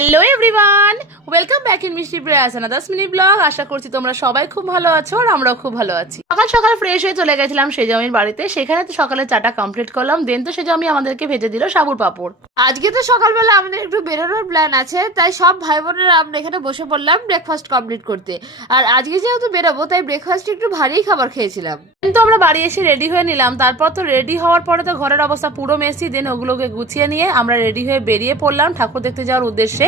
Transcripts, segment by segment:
Hello everyone, welcome back in মিষ্টি প্রয়াস another mini blog. আশা করছি তোমরা সবাই খুব ভালো আছো আর আমরাও খুব ভালো আছি। সকাল সকাল ফ্রেশ হয়ে চলে গেছিলাম সেজমির বাড়িতে। সেখানে তো সকালে চাটা কমপ্লিট করলাম। দেন তো সেজমি আমাদেরকে ভেজে দিল সাবুর পাপড়। আজকে তো সকালবেলা আমাদের একটু বেরোনোর প্ল্যান আছে, তাই সব ভাই বোনেরা আমরা এখানে বসে পড়লাম ব্রেকফাস্ট কমপ্লিট করতে। আর আজকে যেহেতু বেরোবো তাই ব্রেকফাস্ট একটু ভারী খাবার খেয়েছিলাম। কিন্তু আমরা বাড়ি এসে রেডি হয়ে নিলাম। তারপর তো রেডি হওয়ার পরে তো ঘরের অবস্থা পুরো মেসি। দেন ওগুলোকে গুছিয়ে নিয়ে আমরা রেডি হয়ে বেরিয়ে পড়লাম ঠাকুর দেখতে যাওয়ার উদ্দেশ্যে।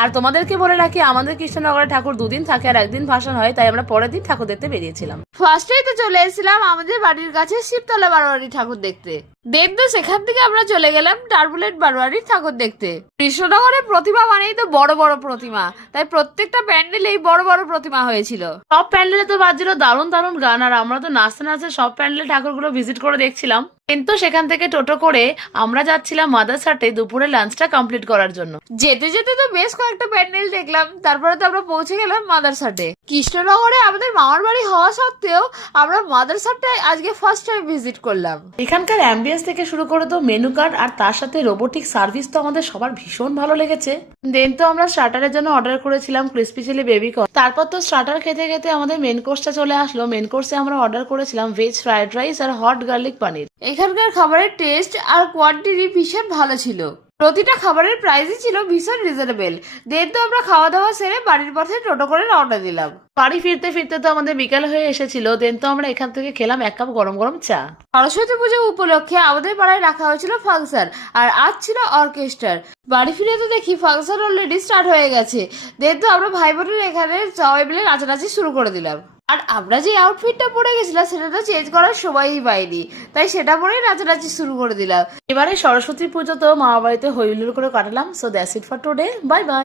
আর তোমাদেরকে বলে রাখি, আমাদের কৃষ্ণনগরে ঠাকুর দুদিন থাকে আর একদিন ভাসান হয়, তাই আমরা পরের দিন ঠাকুর দেখতে বেরিয়েছিলাম। ফার্স্টেই তো চলে এসেছিলাম আমাদের বাড়ির কাছে শিবতলা বারোয়ারি ঠাকুর দেখতে। দেন তো সেখান থেকে আমরা চলে গেলাম টার্বুলেন্ট বারোয়ারির ঠাকুর দেখতে। কৃষ্ণনগরে প্রতিমা মানেই তো বড় বড় প্রতিমা, তাই প্রত্যেকটা প্যান্ডেলেই বড় বড় প্রতিমা হয়েছিল। সব প্যান্ডেলে তো বাজছিল দারুণ দারুণ গান, আর আমরা তো নাচতে নাচতে সব প্যান্ডেলে ঠাকুরগুলো ভিজিট করে দেখছিলাম। কিন্তু সেখান থেকে টোটো করে আমরা যাচ্ছিলাম মাদারসাটে দুপুরে লাঞ্চটা কমপ্লিট করার জন্য। যেতে যেতে তো বেশ কয়েকটা প্যান্ডেল দেখলাম, তারপরে তো আমরা পৌঁছে গেলাম মাদারসাটে। কৃষ্ণনগরে আমাদের মামার বাড়ি হওয়া সত্ত্বেও আমরা মাদারসাটে আজকে ফার্স্ট টাইম ভিজিট করলাম। এখানকার অ্যাম্বিয়েন্স থেকে শুরু করে তো মেনু কার্ড আর তার সাথে রোবোটিক সার্ভিস তো আমাদের সবার ভীষণ ভালো লেগেছে। দেন তো আমরা স্টার্টারের জন্য অর্ডার করেছিলাম ক্রিসপি চিলি বেবি কর্ন। তারপর তো স্টার্টার খেতে খেতে আমাদের মেন কোর্সটা চলে আসলো। মেন কোর্সে আমরা অর্ডার করেছিলাম ভেজ ফ্রাইড রাইস আর হট গার্লিক পানির। এখানকার খাবারের টেস্ট আর কোয়ান্টিটি ভীষণ ভালো ছিল। প্রতিটা খাবারের প্রাইসই ছিল ভীষণ রিজনেবল। দেন তো আমরা খাওয়া দাওয়া সেরে বাড়ির পথে টোটো করে রওনা দিলাম। বাড়ি ফিরতে ফিরতে তো আমাদের বিকাল হয়ে এসেছিল। দেন তো আমরা এখান থেকে খেলাম 1 কাপ গরম গরম চা। সরস্বতী পুজো উপলক্ষে আমাদের পাড়ায় রাখা হয়েছিল ফাংশন, আর আজ ছিল অর্কেস্ট্রার। বাড়ি ফিরে তো দেখি ফাংশন অলরেডি স্টার্ট হয়ে গেছে। দেন তো আমরা ভাই বোনের এখানে সবাই মিলে নাচানাচি শুরু করে দিলাম। আর আমরা যে আউটফিটটা পরে গেছিলাম সেটা তো চেঞ্জ করার সময়ই পাইনি, তাই সেটা পরেই নাচানাচি শুরু করে দিলাম। এবারে সরস্বতী পুজো তো মামা বাড়িতে হইহুল্লোড় করে কাটালাম। So that's it for today, bye bye.